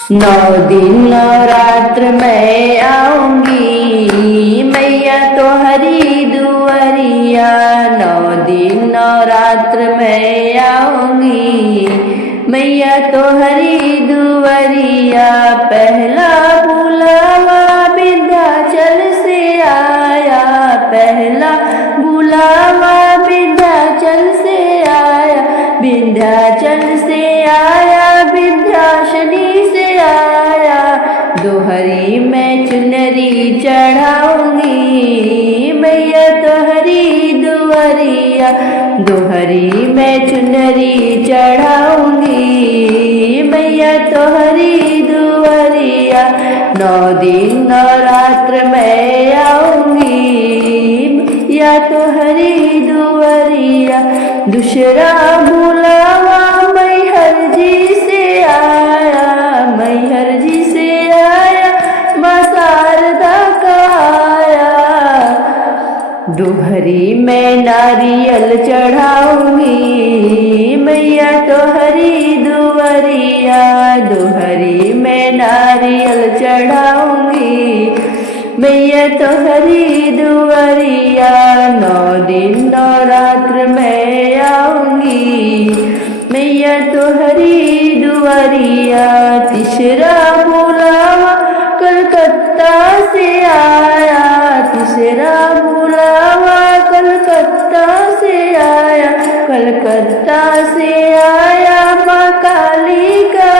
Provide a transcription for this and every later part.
नौ दिन नवरात्र मैं आऊंगी मैया तो हरी दुआरिया। नौ दिन नवरात्र मैं आऊंगी मैया तो हरी दुआरिया। पहला बुलावा विंध्याचल से आया, पहला बुलावा विंध्याचल से आया, विंध्याचल से आया, विंध्याचली से आया। दोहरी मैं चुनरी चढ़ाऊंगी मैया तो हरी दुआरिया। दोहरी मैं चुनरी चढ़ाऊंगी मैया तो हरी दुआरिया। 9 दिन नवरात्र मैं आऊंगी या तो हरी दुआरिया। दूसरा बुलावा मैहर जी से आया, मैहर जी से आया, माँ शारदा का आया। दोहरी मैं नारियल चढ़ाऊंगी मैया तो हरी दुआरिया। दोहरी मैं नारियल चढ़ाऊंगी मैया तो हरी दुआरिया। 9 दिन नवरात्र मैं आऊंगी मैया तो हरी दुआरिया। तीसरा बुलावा कलकत्ता से आया, तीसरा बुलावा कलकत्ता से आया, कलकत्ता से आया, माँ काली का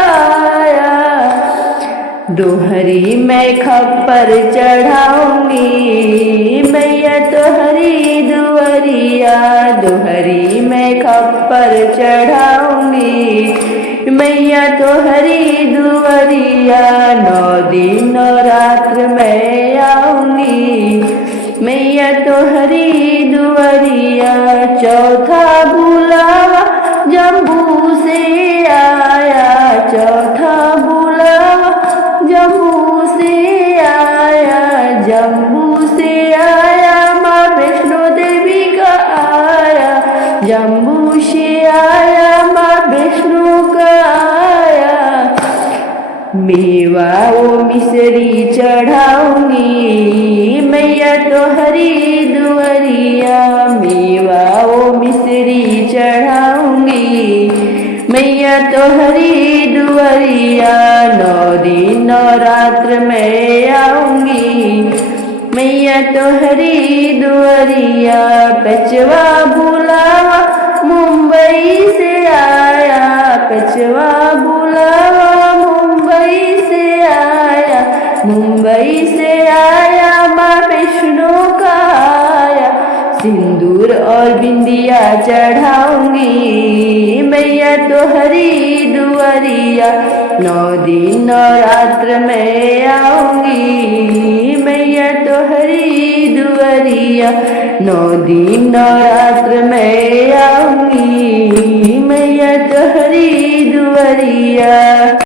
आया। दोहरी मैं खप्पर चढ़ाऊंगी मैया तो हरी दुआरिया। दोहरी मैं खप्पर चढ़ाऊंगी मैया तो हरी दुआरिया। 9 दिन नवरात्र मैं आऊंगी मैया तो हरी दुआरिया। चौथा बुलावा जम्मू से आया, चौथा बुलावा जम्मू से आया, जम्मू से आया, माँ वैष्णो देवी का आया। जम्मू से आया, माँ वैष्णो का आया। मेवा वो मिसरी चढ़ाऊंगी मैया तो हरी दुआरिया। मेवा वो मिसरी चढ़ाऊंगी मैया तो हरी दुआरिया। 9 दिन नवरात्र मैं आऊंगी मैया तो हरी दुआरिया। पचवा बुलावा मुंबई से आया, पचवा बुलावा मुंबई से आया, मुंबई से आया, माँ वैष्णो का आया। सिंदूर और बिंदिया चढ़ाऊंगी मैया तो हरी दुआरिया। 9 दिन नवरात्र में आऊंगी मैया तो हरी दुआरिया। 9 दिन नवरात्र में आऊंगी मैया तो हरी दुआरिया।